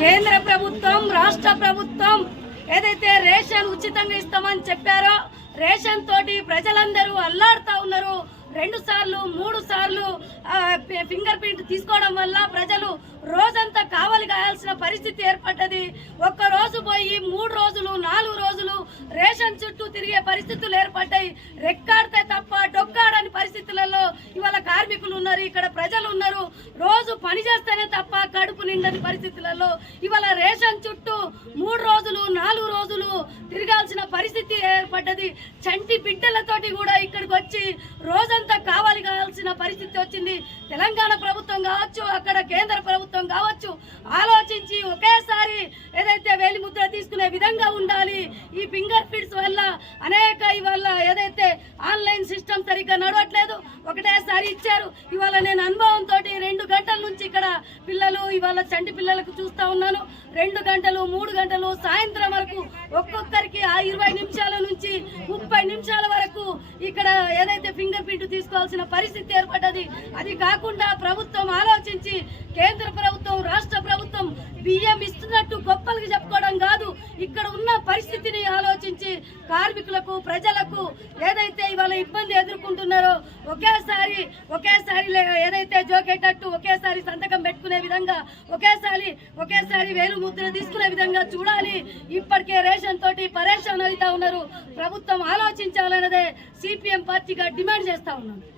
కేంద్ర ప్రభుత్వం రాష్ట్ర ప్రభుత్వం ఏదైతే రేషన్ ఉచితంగా ఇస్తామని చెప్పారో రేషన్ తోటి ప్రజలందరూ అల్లాడుతూ ఉన్నారు. రెండు సార్లు మూడు సార్లు ఫింగర్ ప్రింట్ తీసుకోవడం వల్ల ప్రజలు రోజంతా కావలి కాయాల్సిన పరిస్థితి ఏర్పడ్డది. ఒక్క రోజు పోయి మూడు రోజులు నాలుగు రోజులు రేషన్ చుట్టూ తిరిగే పరిస్థితులు ఏర్పడ్డాయి. రెక్కాడితే తప్ప డొక్కాడని పరిస్థితులలో ఇవాళ కార్మికులు ఉన్నారు ఇక్కడ ప్రజలు ఉన్నారు. రోజు పని చేస్తేనే తప్ప కడుపు నిండని పరిస్థితులలో ఇవాళ రేషన్ చుట్టూ మూడు రోజులు నాలుగు రోజులు తిరగాల్సిన పరిస్థితి ఏర్పడ్డది. చంటి బిడ్డలతోటి కూడా ఇక్కడికి వచ్చి రోజంతా కావాలి కావాల్సిన పరిస్థితి వచ్చింది. తెలంగాణ ప్రభుత్వం కావచ్చు అక్కడ కేంద్ర ప్రభుత్వం కావచ్చు ఆలోచించి ఒకేసారి ఏదైతే వేలి ముద్ర తీసుకునే విధంగా ఉండాలి. ఈ ఫింగర్ ప్రింట్స్ వల్ల అనేక ఇవాళ ఏదైతే ఆ సరిగ్గా నడవట్లేదు. ఒకటేసారి ఇచ్చారు. ఇవాళ నేను అనుభవంతో రెండు గంటల నుంచి ఇక్కడ పిల్లలు ఇవాళ చంటి పిల్లలకు చూస్తా ఉన్నాను. రెండు గంటలు మూడు గంటలు సాయంత్రం వరకు ఒక్కొక్కరికి ఆ ఇరవై నిమిషాల నుంచి ముప్పై నిమిషాల వరకు ఇక్కడ ఏదైతే ఫింగర్ ప్రింట్ తీసుకోవాల్సిన పరిస్థితి ఏర్పడ్డది అది కాకుండా ప్రభుత్వం ఆలోచించి కేంద్ర ప్రభుత్వం రాష్ట్ర ప్రభుత్వం బియ్యం ఇస్తున్నట్టు నుంచి కార్మికులకు ప్రజలకు ఏదైతే ఇవాళ ఇబ్బంది ఎదుర్కొంటున్నారో ఒకేసారి ఒకేసారి ఏదైతే జోకేటట్టు ఒకేసారి సంతకం పెట్టుకునే విధంగా ఒకేసారి ఒకేసారి వేలు ముద్ర తీసుకునే విధంగా చూడాలి. ఇప్పటికే రేషన్ తోటి పరేషాన్ అవుతా ఉన్నారు. ప్రభుత్వం ఆలోచించాలన్నదే సిపిఎం పార్టీగా డిమాండ్ చేస్తా ఉన్నాను